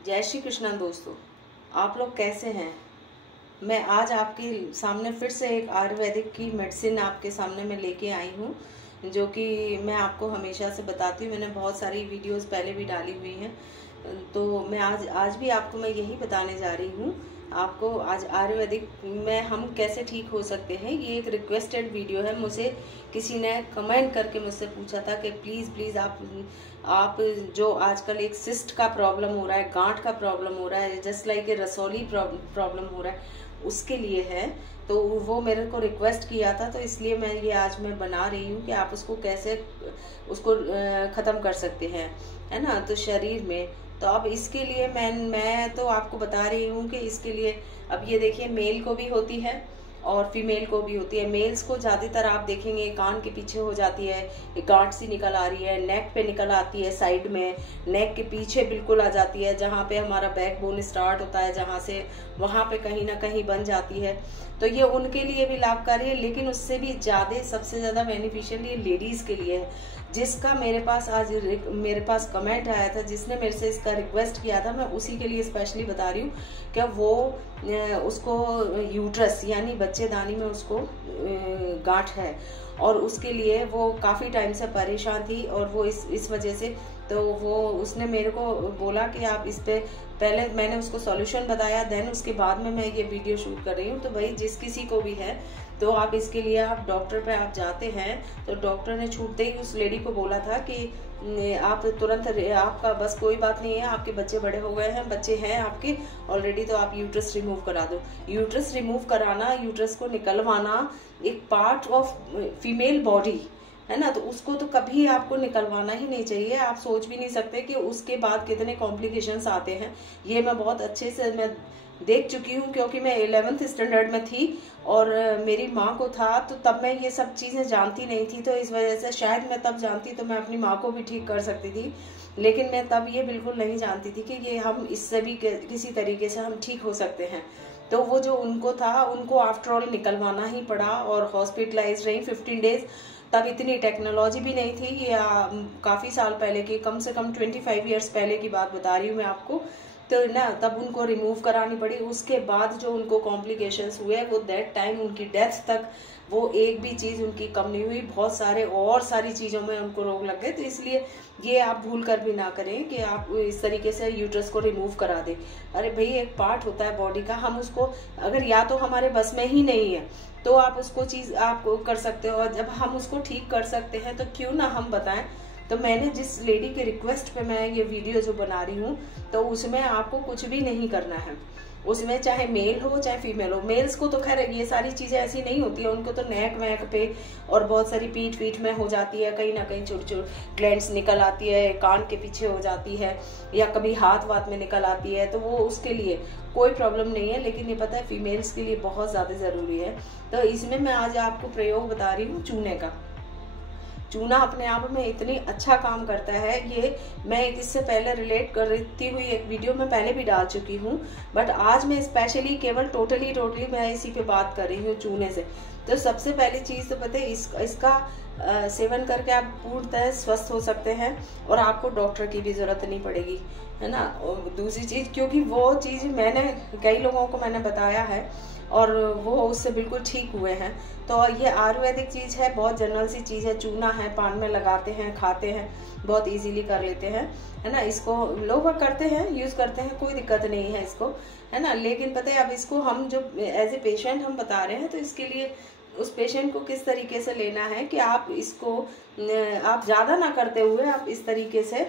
जय श्री कृष्णा दोस्तों, आप लोग कैसे हैं। मैं आज आपके सामने फिर से एक आयुर्वेदिक की मेडिसिन आपके सामने मैं लेके आई हूँ, जो कि मैं आपको हमेशा से बताती हूँ। मैंने बहुत सारी वीडियोस पहले भी डाली हुई हैं, तो मैं आज भी आपको मैं यही बताने जा रही हूँ। आपको आज आयुर्वेदिक में हम कैसे ठीक हो सकते हैं, ये एक रिक्वेस्टेड वीडियो है। मुझे किसी ने कमेंट करके मुझसे पूछा था कि प्लीज़ आप जो आजकल एक सिस्ट का प्रॉब्लम हो रहा है, गांठ का प्रॉब्लम हो रहा है, जस्ट लाइक ए रसौली प्रॉब्लम हो रहा है, उसके लिए है। तो वो मेरे को रिक्वेस्ट किया था, तो इसलिए मैं आज बना रही हूँ कि आप उसको कैसे उसको ख़त्म कर सकते हैं, है ना। तो शरीर में तो अब इसके लिए मैं तो आपको बता रही हूँ कि इसके लिए अब ये देखिए, मेल को भी होती है और फीमेल को भी होती है। मेल्स को ज़्यादातर आप देखेंगे कान के पीछे हो जाती है, एक गांठ सी निकल आ रही है, नेक पे निकल आती है, साइड में नेक के पीछे बिल्कुल आ जाती है, जहाँ पे हमारा बैक बोन स्टार्ट होता है, जहाँ से वहाँ पे कहीं ना कहीं बन जाती है। तो ये उनके लिए भी लाभकारी है, लेकिन उससे भी ज़्यादा सबसे ज़्यादा बेनिफिशियल ये लेडीज़ के लिए है। जिसका मेरे पास कमेंट आया था, जिसने मेरे से इसका रिक्वेस्ट किया था, मैं उसी के लिए स्पेशली बता रही हूँ कि वो उसको यूट्रस यानी बच्चेदानी में उसको गांठ है, और उसके लिए वो काफ़ी टाइम से परेशान थी, और वो इस वजह से तो वो उसने मेरे को बोला कि आप इस पे पहले मैंने उसको सॉल्यूशन बताया, देन उसके बाद में मैं ये वीडियो शूट कर रही हूँ। तो भाई जिस किसी को भी है तो आप इसके लिए आप डॉक्टर पे आप जाते हैं, तो डॉक्टर ने छूटते ही उस लेडी को बोला था कि आप तुरंत, आपका बस कोई बात नहीं है, आपके बच्चे बड़े हो गए हैं, बच्चे हैं आपके ऑलरेडी, तो आप यूट्रस रिमूव करा दो। यूट्रस रिमूव कराना, यूट्रस को निकलवाना एक पार्ट ऑफ फीमेल बॉडी है ना, तो उसको तो कभी आपको निकलवाना ही नहीं चाहिए। आप सोच भी नहीं सकते कि उसके बाद कितने कॉम्प्लिकेशंस आते हैं। ये मैं बहुत अच्छे से मैं देख चुकी हूँ, क्योंकि मैं 11th स्टैंडर्ड में थी और मेरी माँ को था, तो तब मैं ये सब चीज़ें जानती नहीं थी। तो इस वजह से शायद मैं तब जानती तो मैं अपनी माँ को भी ठीक कर सकती थी, लेकिन मैं तब ये बिल्कुल नहीं जानती थी कि ये हम इससे भी किसी तरीके से हम ठीक हो सकते हैं। तो वो जो उनको था, उनको आफ्टर ऑल निकलवाना ही पड़ा और हॉस्पिटलाइज रही 15 डेज। तब इतनी टेक्नोलॉजी भी नहीं थी, ये काफ़ी साल पहले की, कम से कम 25 ईयर्स पहले की बात बता रही हूँ मैं आपको। तो ना तब उनको रिमूव करानी पड़ी। उसके बाद जो उनको कॉम्प्लिकेशंस हुए, वो दैट टाइम उनकी डेथ तक वो एक भी चीज़ उनकी कम नहीं हुई, बहुत सारे और सारी चीज़ों में उनको रोग लग गए। तो इसलिए ये आप भूल कर भी ना करें कि आप इस तरीके से यूट्रस को रिमूव करा दें। अरे भाई, एक पार्ट होता है बॉडी का, हम उसको अगर या तो हमारे बस में ही नहीं है तो आप उसको चीज़ आप कर सकते हो, और जब हम उसको ठीक कर सकते हैं तो क्यों ना हम बताएं। तो मैंने जिस लेडी के रिक्वेस्ट पे मैं ये वीडियो जो बना रही हूँ, तो उसमें आपको कुछ भी नहीं करना है। उसमें चाहे मेल हो चाहे फीमेल हो, मेल्स को तो खैर ये सारी चीज़ें ऐसी नहीं होती है, उनको तो नेक वैक पे और बहुत सारी पीठ में हो जाती है, कहीं ना कहीं छोटी छोटी ग्लैंड्स निकल आती है, कान के पीछे हो जाती है, या कभी हाथ वाथ में निकल आती है, तो वो उसके लिए कोई प्रॉब्लम नहीं है। लेकिन ये पता है फीमेल्स के लिए बहुत ज़्यादा ज़रूरी है। तो इसमें मैं आज आपको प्रयोग बता रही हूँ चूने का। चूना अपने आप में इतनी अच्छा काम करता है, ये मैं एक इससे पहले रिलेट करती हुई एक वीडियो में पहले भी डाल चुकी हूँ, बट आज मैं स्पेशली केवल टोटली मैं इसी पे बात कर रही हूँ, चूने से। तो सबसे पहली चीज़ तो पता है, इसका सेवन करके आप पूर्णतः स्वस्थ हो सकते हैं और आपको डॉक्टर की भी ज़रूरत नहीं पड़ेगी, है ना। और दूसरी चीज़, क्योंकि वो चीज़ मैंने कई लोगों को मैंने बताया है और वो उससे बिल्कुल ठीक हुए हैं। तो ये आयुर्वेदिक चीज़ है, बहुत जनरल सी चीज़ है, चूना है, पान में लगाते हैं, खाते हैं, बहुत इजीली कर लेते हैं, है ना। इसको लोग करते हैं, यूज़ करते हैं, कोई दिक्कत नहीं है इसको, है ना। लेकिन पता है अब इसको हम जो एज ए पेशेंट हम बता रहे हैं, तो इसके लिए उस पेशेंट को किस तरीके से लेना है कि आप इसको आप ज़्यादा ना करते हुए आप इस तरीके से,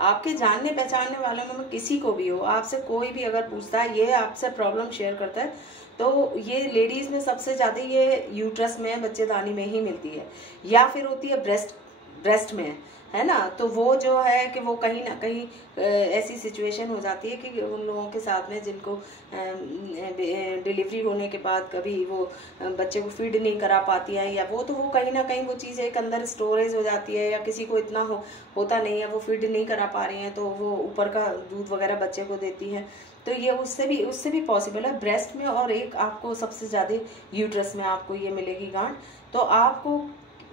आपके जानने पहचानने वालों में किसी को भी हो, आपसे कोई भी अगर पूछता है, ये आपसे प्रॉब्लम शेयर करता है, तो ये लेडीज़ में सबसे ज़्यादा ये यूट्रस में, बच्चेदानी में ही मिलती है, या फिर होती है ब्रेस्ट में, है ना। तो वो जो है कि वो कहीं ना कहीं ऐसी सिचुएशन हो जाती है कि उन लोगों के साथ में जिनको डिलीवरी होने के बाद कभी वो बच्चे को फीड नहीं करा पाती है, या वो तो वो कहीं ना कहीं वो चीज़ एक अंदर स्टोरेज हो जाती है, या किसी को इतना होता नहीं है, वो फीड नहीं करा पा रही हैं, तो वो ऊपर का दूध वगैरह बच्चे को देती हैं। तो ये उससे भी पॉसिबल है ब्रेस्ट में, और एक आपको सबसे ज़्यादा यूट्रस में आपको ये मिलेगी गांठ। तो आपको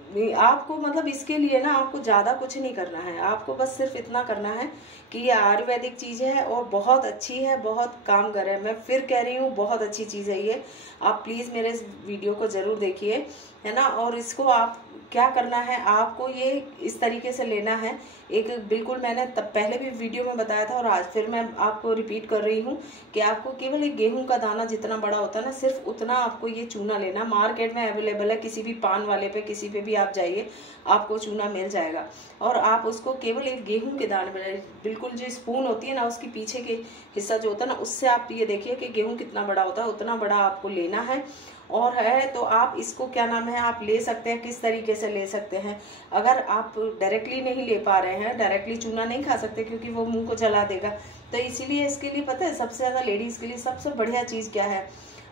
आपको मतलब इसके लिए ना आपको ज़्यादा कुछ नहीं करना है, आपको बस सिर्फ इतना करना है कि ये आयुर्वेदिक चीज़ है और बहुत अच्छी है, बहुत कामगर है। मैं फिर कह रही हूँ बहुत अच्छी चीज़ है ये। आप प्लीज़ मेरे इस वीडियो को ज़रूर देखिए, है ना। और इसको आप क्या करना है, आपको ये इस तरीके से लेना है। एक बिल्कुल मैंने तब पहले भी वीडियो में बताया था और आज फिर मैं आपको रिपीट कर रही हूँ कि आपको केवल एक गेहूं का दाना जितना बड़ा होता है ना, सिर्फ उतना आपको ये चूना लेना। मार्केट में अवेलेबल है, किसी भी पान वाले पे किसी पे भी आप जाइए आपको चूना मिल जाएगा। और आप उसको केवल एक गेहूं के दाने में, बिल्कुल जो स्पून होती है ना उसकी पीछे के हिस्सा जो होता है ना, उससे आप ये देखिए कि गेहूं कितना बड़ा होता है, उतना बड़ा आपको लेना है। और है तो आप इसको क्या नाम है, आप ले सकते हैं। किस तरीके से ले सकते हैं, अगर आप डायरेक्टली नहीं ले पा रहे हैं, डायरेक्टली चूना नहीं खा सकते क्योंकि वो मुंह को जला देगा, तो इसीलिए इसके लिए पता है सबसे ज़्यादा लेडीज़ के लिए सबसे बढ़िया चीज़ क्या है,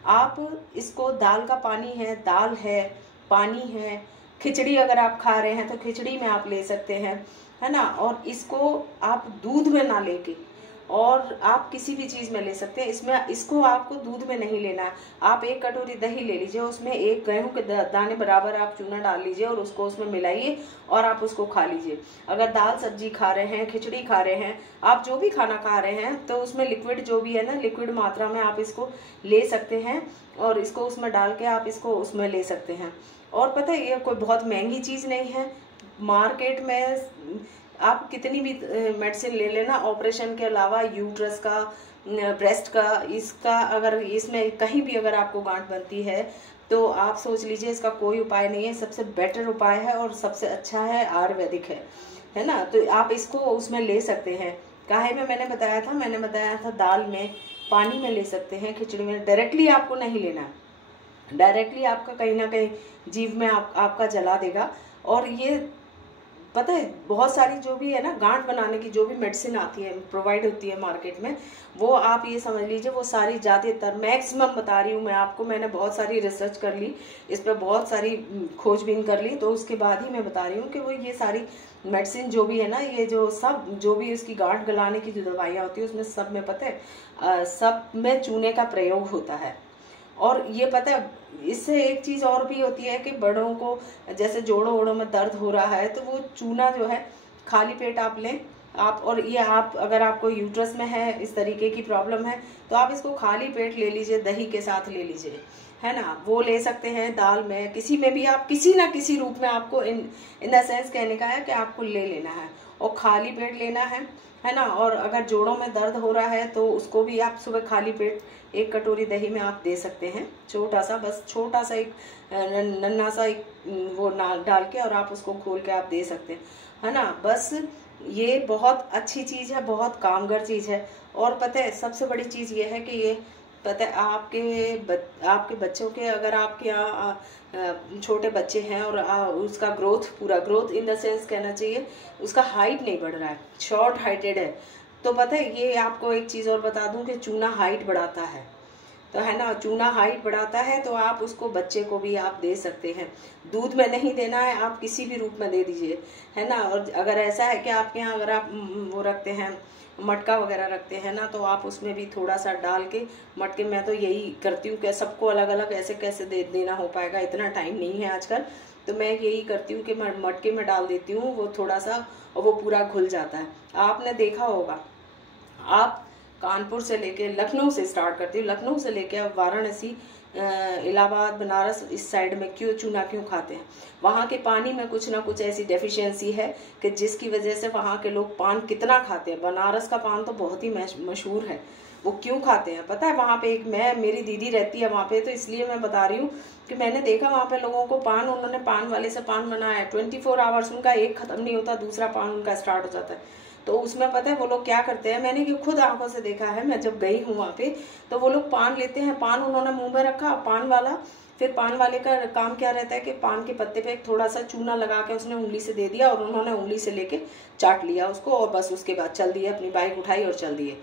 आप इसको दाल का पानी है, दाल है, पानी है, खिचड़ी अगर आप खा रहे हैं तो खिचड़ी में आप ले सकते हैं, है ना। और इसको आप दूध में ना लेके और आप किसी भी चीज़ में ले सकते हैं। इसमें इसको आपको दूध में नहीं लेना है। आप एक कटोरी दही ले लीजिए, उसमें एक गेहूं के दाने बराबर आप चूना डाल लीजिए और उसको उसमें मिलाइए और आप उसको खा लीजिए। अगर दाल सब्जी खा रहे हैं, खिचड़ी खा रहे हैं, आप जो भी खाना खा रहे हैं, तो उसमें लिक्विड जो भी है ना, लिक्विड मात्रा में आप इसको ले सकते हैं और इसको उसमें डाल के आप इसको उसमें ले सकते हैं। और पता है ये कोई बहुत महंगी चीज़ नहीं है। मार्केट में आप कितनी भी मेडिसिन ले लेना, ऑपरेशन के अलावा यूट्रस का, ब्रेस्ट का, इसका अगर इसमें कहीं भी अगर आपको गांठ बनती है तो आप सोच लीजिए इसका कोई उपाय नहीं है। सबसे बेटर उपाय है और सबसे अच्छा है, आयुर्वेदिक है ना। तो आप इसको उसमें ले सकते हैं। काहे में मैंने बताया था दाल में, पानी में ले सकते हैं, खिचड़ी में। डायरेक्टली आपको नहीं लेना, डायरेक्टली आपका कहीं ना कहीं जीभ में आपका जला देगा। और ये पता है बहुत सारी जो भी है ना गांठ बनाने की जो भी मेडिसिन आती है, प्रोवाइड होती है मार्केट में, वो आप ये समझ लीजिए वो सारी ज़्यादातर मैक्सिमम बता रही हूँ मैं आपको, मैंने बहुत सारी रिसर्च कर ली, इस पर बहुत सारी खोजबीन कर ली, तो उसके बाद ही मैं बता रही हूँ कि वो ये सारी मेडिसिन जो भी है ना, ये जो सब जो भी उसकी गांठ गलाने की जो दवाइयाँ होती है उसमें सब में पता है सब में चूने का प्रयोग होता है। और ये पता है इससे एक चीज़ और भी होती है कि बड़ों को जैसे जोड़ों ओड़ों में दर्द हो रहा है तो वो चूना जो है खाली पेट आप लें आप। और ये आप अगर आपको यूट्रस में है, इस तरीके की प्रॉब्लम है, तो आप इसको खाली पेट ले लीजिए, दही के साथ ले लीजिए, है ना। वो ले सकते हैं दाल में, किसी में भी आप किसी ना किसी रूप में आपको इन द सेंस कहने का है कि आपको ले लेना है और खाली पेट लेना है ना। और अगर जोड़ों में दर्द हो रहा है तो उसको भी आप सुबह खाली पेट एक कटोरी दही में आप दे सकते हैं, छोटा सा, बस छोटा सा एक नन्हा सा एक वो डाल के, और आप उसको खोल के आप दे सकते हैं, है ना। बस ये बहुत अच्छी चीज़ है, बहुत कामगर चीज़ है। और पता है सबसे बड़ी चीज़ ये है कि ये पता है आपके बच्चों के, अगर आपके यहाँ छोटे बच्चे हैं और उसका पूरा ग्रोथ इन द सेंस कहना चाहिए उसका हाइट नहीं बढ़ रहा है, शॉर्ट हाइटेड है, तो पता है ये आपको एक चीज़ और बता दूं कि चूना हाइट बढ़ाता है, तो है ना, चूना हाइट बढ़ाता है, तो आप उसको बच्चे को भी आप दे सकते हैं। दूध में नहीं देना है, आप किसी भी रूप में दे दीजिए, है ना। और अगर ऐसा है कि आपके यहाँ अगर आप वो रखते हैं मटका वगैरह रखते हैं ना, तो आप उसमें भी थोड़ा सा डाल के मटके, मैं तो यही करती हूँ कि सबको अलग अलग ऐसे कैसे देना हो पाएगा, इतना टाइम नहीं है आजकल, तो मैं यही करती हूँ कि मैं मटके में डाल देती हूँ वो थोड़ा सा, और वो पूरा घुल जाता है। आपने देखा होगा, आप कानपुर से लेके लखनऊ से स्टार्ट करती हूँ, लखनऊ से लेके आप वाराणसी, इलाहाबाद, बनारस, इस साइड में चूना क्यों खाते हैं, वहाँ के पानी में कुछ ना कुछ ऐसी डेफिशिएंसी है कि जिसकी वजह से वहाँ के लोग पान कितना खाते हैं। बनारस का पान तो बहुत ही मशहूर है, वो क्यों खाते हैं पता है, वहाँ पे मेरी दीदी रहती है वहाँ पे, तो इसलिए मैं बता रही हूँ कि मैंने देखा वहाँ पे लोगों को उन्होंने पान वाले से पान बनाया है, 24 आवर्स उनका एक खत्म नहीं होता, दूसरा पान उनका स्टार्ट हो जाता है। तो उसमें पता है वो लोग क्या करते हैं, मैंने खुद आंखों से देखा है, मैं जब गई हूँ वहाँ पे, तो वो लोग पान लेते हैं, पान उन्होंने मुंह में रखा, पान वाले का काम क्या रहता है कि पान के पत्ते पे थोड़ा सा चूना लगा के उसने उंगली से दे दिया और उन्होंने उंगली से लेके चाट लिया उसको, और बस उसके बाद चल दिए, अपनी बाइक उठाई और चल दिए।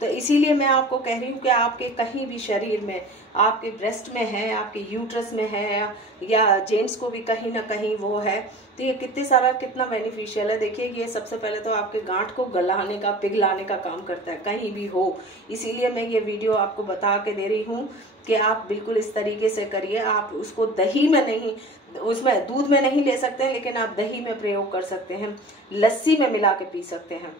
तो इसीलिए मैं आपको कह रही हूँ कि आपके कहीं भी शरीर में, आपके ब्रेस्ट में है, आपके यूट्रस में है, या जेंट्स को भी कहीं ना कहीं वो है, तो ये कितना बेनिफिशियल है। देखिए, ये सबसे पहले तो आपके गांठ को गलाने का, पिघलाने का काम करता है कहीं भी हो। इसीलिए मैं ये वीडियो आपको बता के दे रही हूँ कि आप बिल्कुल इस तरीके से करिए। आप उसको दही में नहीं, उसमें दूध में नहीं ले सकते हैं, लेकिन आप दही में प्रयोग कर सकते हैं, लस्सी में मिला के पी सकते हैं,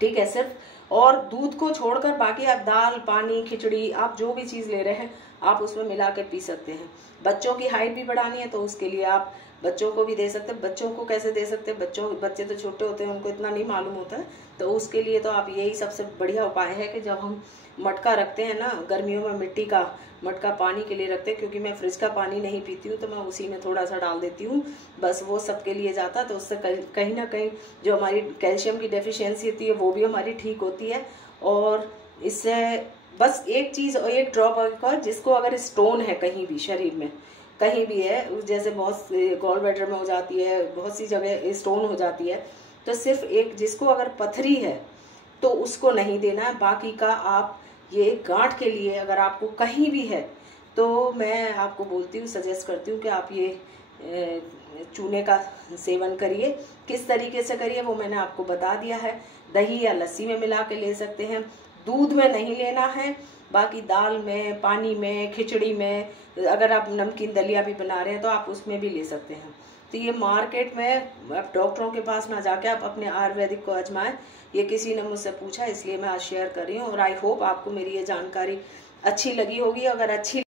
ठीक है, सिर्फ। और दूध को छोड़कर बाकी आप दाल, पानी, खिचड़ी, आप जो भी चीज़ ले रहे हैं आप उसमें मिला के पी सकते हैं। बच्चों की हाइट भी बढ़ानी है तो उसके लिए आप बच्चों को भी दे सकते हैं। बच्चों को कैसे दे सकते हैं, बच्चे तो छोटे होते हैं, उनको इतना नहीं मालूम होता है, तो उसके लिए तो आप यही सबसे बढ़िया उपाय है कि जब हम मटका रखते हैं ना, गर्मियों में मिट्टी का मटका पानी के लिए रखते हैं, क्योंकि मैं फ्रिज का पानी नहीं पीती हूँ, तो मैं उसी में थोड़ा सा डाल देती हूँ, बस वो सबके लिए जाता। तो उससे कहीं ना कहीं जो हमारी कैल्शियम की डेफिशिएंसी होती है वो भी हमारी ठीक होती है। और इससे बस एक चीज़ और एक ड्रॉबैक है, जिसको अगर स्टोन है कहीं भी शरीर में, कहीं भी है, जैसे बहुत गॉल ब्लैडर में हो जाती है, बहुत सी जगह स्टोन हो जाती है, तो सिर्फ एक, जिसको अगर पथरी है तो उसको नहीं देना है। बाकी का आप ये गांठ के लिए अगर आपको कहीं भी है तो मैं आपको बोलती हूँ, सजेस्ट करती हूँ कि आप ये चूने का सेवन करिए। किस तरीके से करिए वो मैंने आपको बता दिया है। दही या लस्सी में मिला के ले सकते हैं, दूध में नहीं लेना है, बाकी दाल में, पानी में, खिचड़ी में, अगर आप नमकीन दलिया भी बना रहे हैं तो आप उसमें भी ले सकते हैं। तो ये मार्केट में आप डॉक्टरों के पास ना जाके आप अपने आयुर्वेदिक को आजमाएं। ये किसी ने मुझसे पूछा, इसलिए मैं आज शेयर कर रही हूँ। और आई होप आपको मेरी ये जानकारी अच्छी लगी होगी। अगर अच्छी